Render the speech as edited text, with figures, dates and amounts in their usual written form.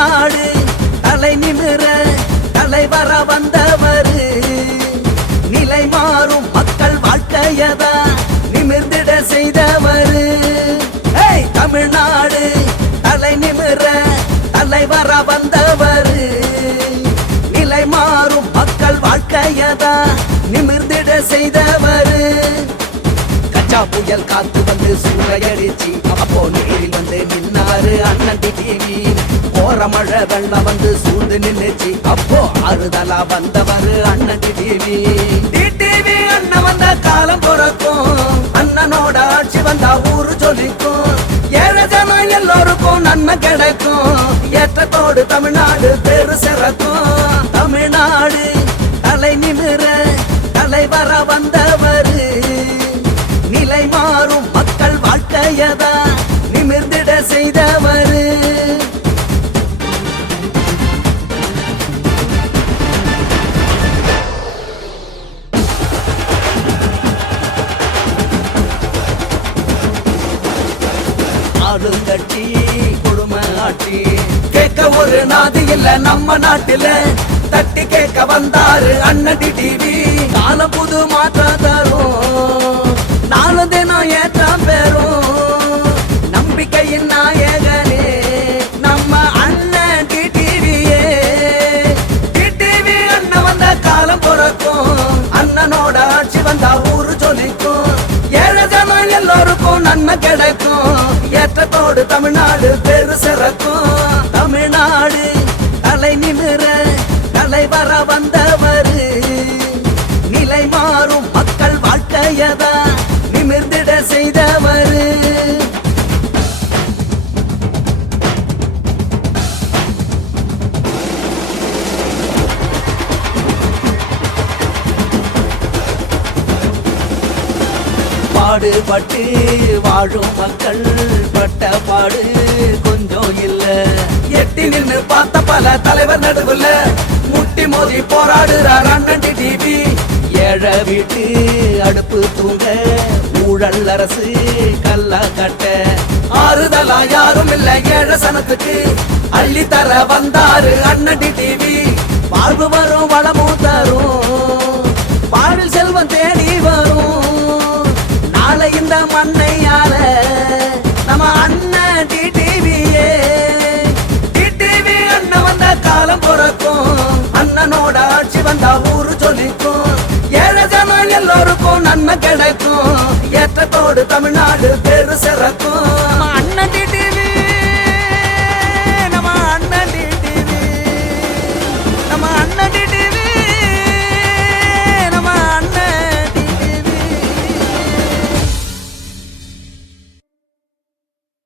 தமிழ்நாடு தலை நிமிர தலைவர வந்தவர் நிலை மாறும் மக்கள் வாழ்க்கையதா நிமிர்ந்திட செய்தவர் தமிழ்நாடு தலை நிமிர தலைவர வந்தவர் நிலை மாறும் மக்கள் வாழ்க்கையதா நிமிர்ந்திட செய்தவர் கச்சா புயல் காத்து வந்து சூறையடிச்சு அப்போ நேரில் வந்து நின்னாரு அண்ணன் டிடிவி போற மழை வெள்ளம் வந்து சூழ்ந்து நின்னுச்சு அப்போ ஆறுதலா வந்தவர் அண்ணன் டிடிவி அண்ணன் வந்த காலம் பிறக்கும் அண்ணனோட ஆட்சி வந்தா ஊரு ஜொலிக்கும் ஏழை ஜனம் எல்லோருக்கும் நன்மை கிடைக்கும் ஏற்றத்தோடு தமிழ்நாடு பேரு சிறக்கும் தமிழ்நாடு தலை நிமிர தலைவர வந்தவர் நிலை மாறும் மக்கள் வாழ்க்கையதா நிமிர்ந்திட செய்தவர் ஆளுங்கட்சி குடும்ப ஆட்சி கேட்க ஒரு நாடு இல்ல நம்ம நாட்டில தட்டி கேட்க வந்தாரு அண்ணன் டிடிவி காலம் புது மாற்றம் தரும் நாலு தினம் ஏற்றம் பெறும் நம்பிக்கையின் நாயகனே நம்ம அண்ணன் டிடிவியே டிடிவி அண்ணன் வந்த காலம் பிறக்கும் அண்ணனோட ஆட்சி வந்தா ஊரு ஜொலிக்கும் ஏழை ஜனம் எல்லோருக்கும் நன்மை கிடைக்கும் ஏற்றத்தோடு தமிழ்நாடு பேரு சிறக்கும் தமிழ்நாடு தலை நிமிர தலைவர வந்தவர் நிலை மாறும் மக்கள் வாழ்க்கையதா நிமிர்ந்திட செய்தவர் பாடுபட்டு வாழும் மக்கள் பட்ட பாடு கொஞ்சம் இல்ல எட்டி நின்று பார்த்த பல தலைவர் நடுவுல முட்டி மோதி போராடுறார் அண்ணன் டிடிவி ஏழை வீட்டு அடுப்பு தூங்க ஊழல் அரசு கல்லா கட்ட ஆறுதலா யாரும் இல்ல ஏழை சனத்துக்கு அள்ளி தர வந்தாரு அண்ணன் டிடிவி வாழ்வு வரும் வளமும் தரும் வாழ்வில் செல்வம் தேடி வரும் நாளை இந்த மண்ணையால நம்ம அண்ணன் டிடிவியே டிடிவி அண்ணன் வந்த காலம் பிறக்கும் அண்ணனோட ஆட்சி வந்தா ஊரு ஜொலிக்கும் ஏழை ஜனம் எல்லோருக்கும் நன்மை கிடைக்கும் ஏற்றத்தோடு தமிழ்நாடு பேரு சிறக்கும்